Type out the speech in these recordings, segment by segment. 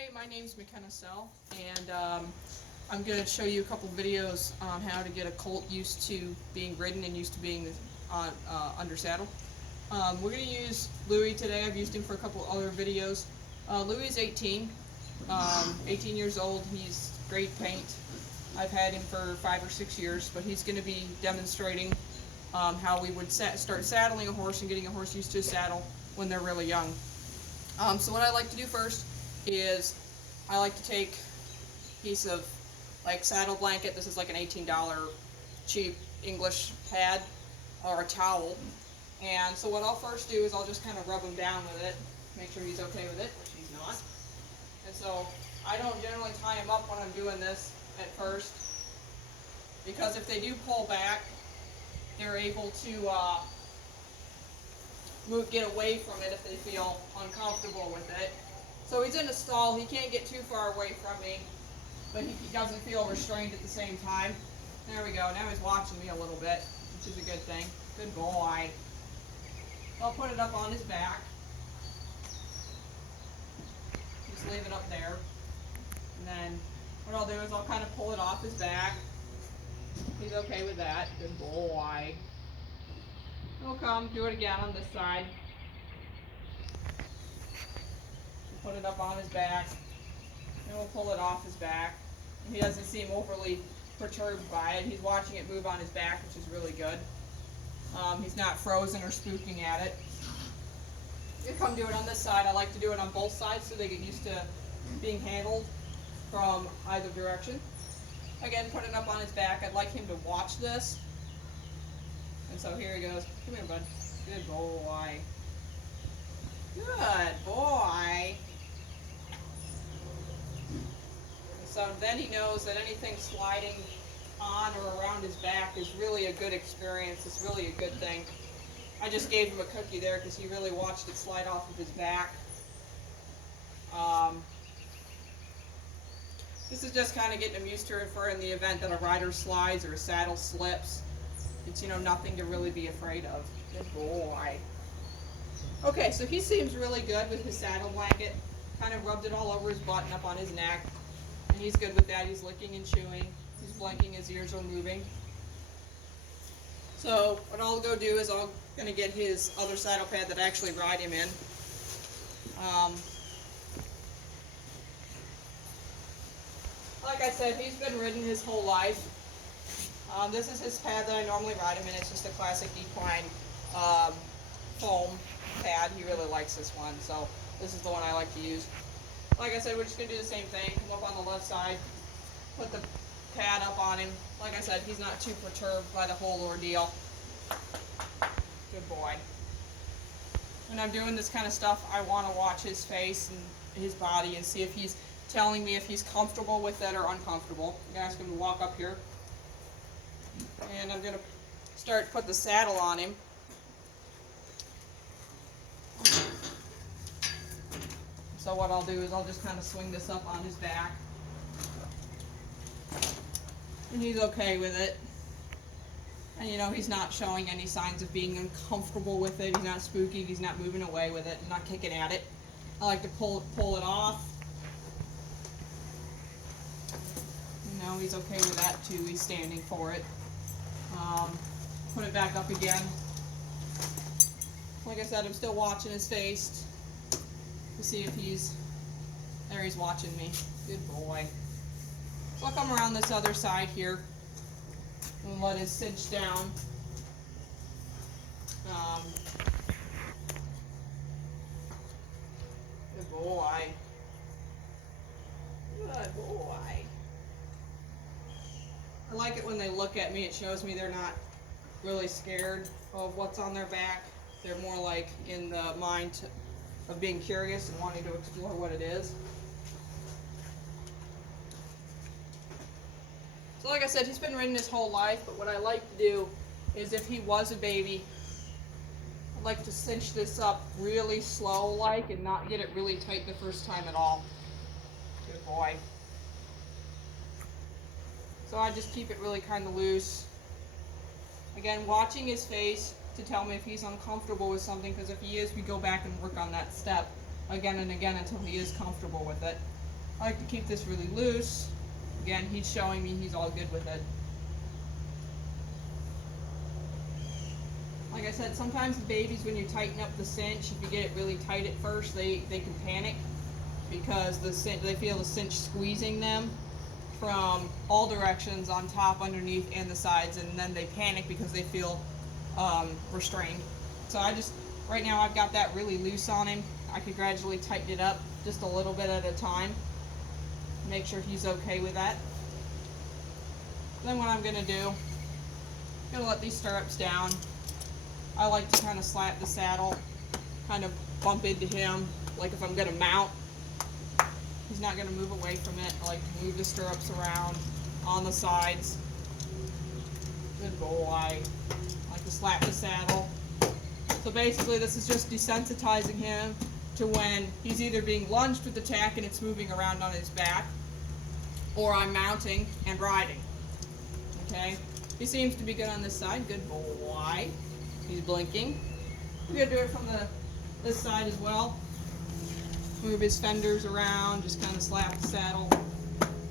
Hey, my name's Sell, and I'm going to show you a couple videos on how to get a colt used to being ridden and used to being on under saddle. We're going to use Louie today. I've used him for a couple other videos. Louie is 18 years old. He's great paint. I've had him for 5 or 6 years, but he's going to be demonstrating how we would start saddling a horse and getting a horse used to a saddle when they're really young. So what I like to do first is I like to take a piece of like saddle blanket. This is like an $18 cheap English pad or a towel. And so what I'll first do is I'll just kind of rub him down with it, make sure he's okay with it, which he's not. And so I don't generally tie him up when I'm doing this at first, because if they do pull back, they're able to get away from it if they feel uncomfortable with it. So he's in a stall. He can't get too far away from me, but he doesn't feel restrained at the same time. There we go. Now he's watching me a little bit, which is a good thing. Good boy. I'll put it up on his back. Just leave it up there. And then what I'll do is I'll kind of pull it off his back. He's okay with that. Good boy. He'll come, do it again on this side. Put it up on his back. Then we'll pull it off his back. And he doesn't seem overly perturbed by it. He's watching it move on his back, which is really good. He's not frozen or spooking at it. You come do it on this side. I like to do it on both sides so they get used to being handled from either direction. Again, put it up on his back. I'd like him to watch this. And so here he goes. Come here, bud. Good boy. Good boy. And so then he knows that anything sliding on or around his back is really a good experience. It's really a good thing. I just gave him a cookie there because he really watched it slide off of his back. This is just kind of getting him used to it for in the event that a rider slides or a saddle slips. It's, nothing to really be afraid of. Good boy. Okay, so he seems really good with his saddle blanket. Kind of rubbed it all over his butt and up on his neck. And he's good with that. He's licking and chewing. He's blinking. His ears are moving. So what I'll go do is I'm going to get his other saddle pad that I actually ride him in. Like I said, he's been ridden his whole life. This is his pad that I normally ride him in. It's just a classic equine foam pad. He really likes this one, so this is the one I like to use. Like I said, we're just going to do the same thing. Come up on the left side, put the pad up on him. Like I said, he's not too perturbed by the whole ordeal. Good boy. When I'm doing this kind of stuff, I want to watch his face and his body and see if he's telling me if he's comfortable with it or uncomfortable. I'm going to ask him to walk up here. And I'm going to put the saddle on him. So what I'll do is I'll just kind of swing this up on his back. And he's okay with it. And he's not showing any signs of being uncomfortable with it. He's not spooking. He's not moving away with it. He's not kicking at it. I like to pull it off. He's okay with that too. He's standing for it. Put it back up again. Like I said, I'm still watching his face to see if he's watching me. Good boy. So I'll come around this other side here and let it cinch down. Good boy. Good boy. I like it when they look at me. It shows me they're not really scared of what's on their back. They're more like in the mind of being curious and wanting to explore what it is. So like I said, he's been ridden his whole life, but what I like to do is if he was a baby, I'd like to cinch this up really slow and not get it really tight the first time at all. Good boy. So I just keep it really kind of loose. Again, watching his face to tell me if he's uncomfortable with something, because if he is, we go back and work on that step again and again until he is comfortable with it. I like to keep this really loose. Again, he's showing me he's all good with it. Like I said, sometimes the babies, when you tighten up the cinch, if you get it really tight at first, they can panic because they feel the cinch squeezing them from all directions, on top, underneath, and the sides, and then they panic because they feel restrained. So right now I've got that really loose on him. I could gradually tighten it up just a little bit at a time. Make sure he's okay with that. Then what I'm going to do, I'm going to let these stirrups down. I like to kind of slap the saddle, kind of bump into him, like if I'm going to mount. He's not going to move away from it. I like to move the stirrups around on the sides. Good boy. I like to slap the saddle. So basically this is just desensitizing him to when he's either being lunged with the tack and it's moving around on his back, or I'm mounting and riding. Okay? He seems to be good on this side. Good boy. He's blinking. We're going to do it from this side as well. Move his fenders around, just kind of slap the saddle.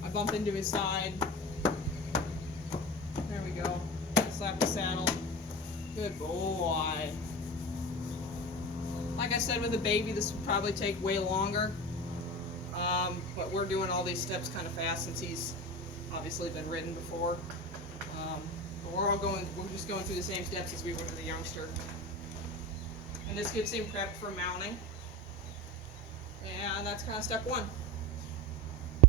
I bump into his side. There we go. Slap the saddle. Good boy. Like I said, with a baby, this would probably take way longer. But we're doing all these steps kind of fast since he's obviously been ridden before. But we're just going through the same steps as we would with a youngster. And this gets him prepped for mounting. And that's kind of step one.